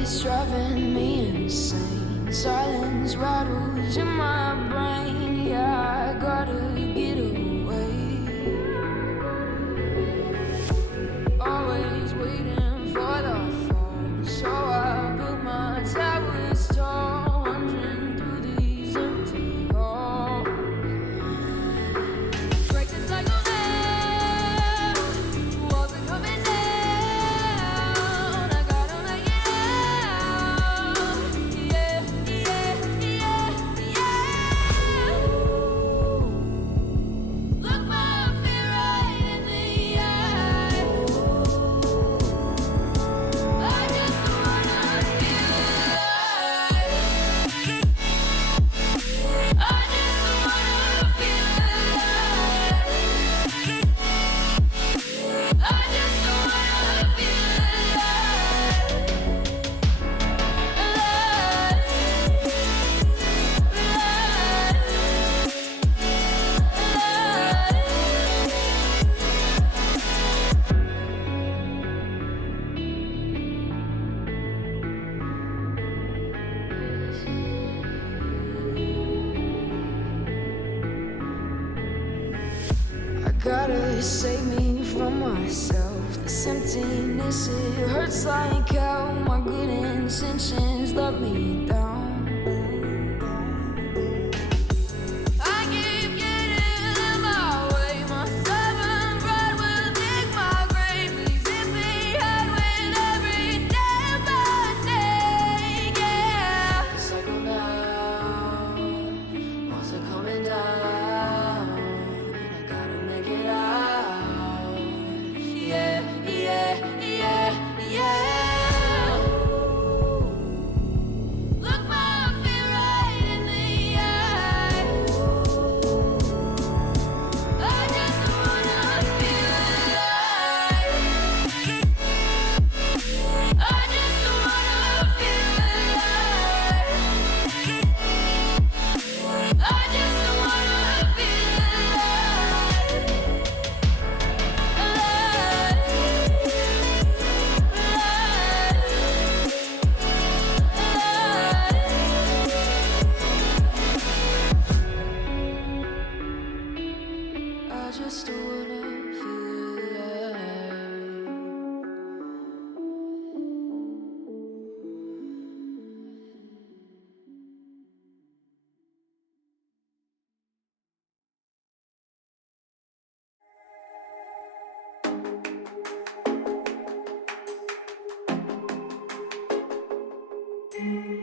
it's driving me insane. Silence rattles in my brain. Yeah, I gotta get away. Always waiting for the fall, so I built my towers tall, wandering through these empty halls. Break the cycle now, walls are coming down. I gotta make it out. Yeah, yeah, yeah, yeah. Look my fear right in the eye. I just wanna feel alive. I just wanna feel alive. I just wanna feel I gotta save me from myself. This emptiness, it hurts like hell. My good intentions let me down. I keep getting in my way. My stubborn pride will dig my grave. Please hit me hard with every step I take. Yeah, the cycle now, walls are coming down. I gotta make it out. Yeah, yeah, yeah, yeah. Look my fear right in the eye. I just wanna feel alive. I just wanna feel alive. I just wanna feel alive. I just wanna feel alive.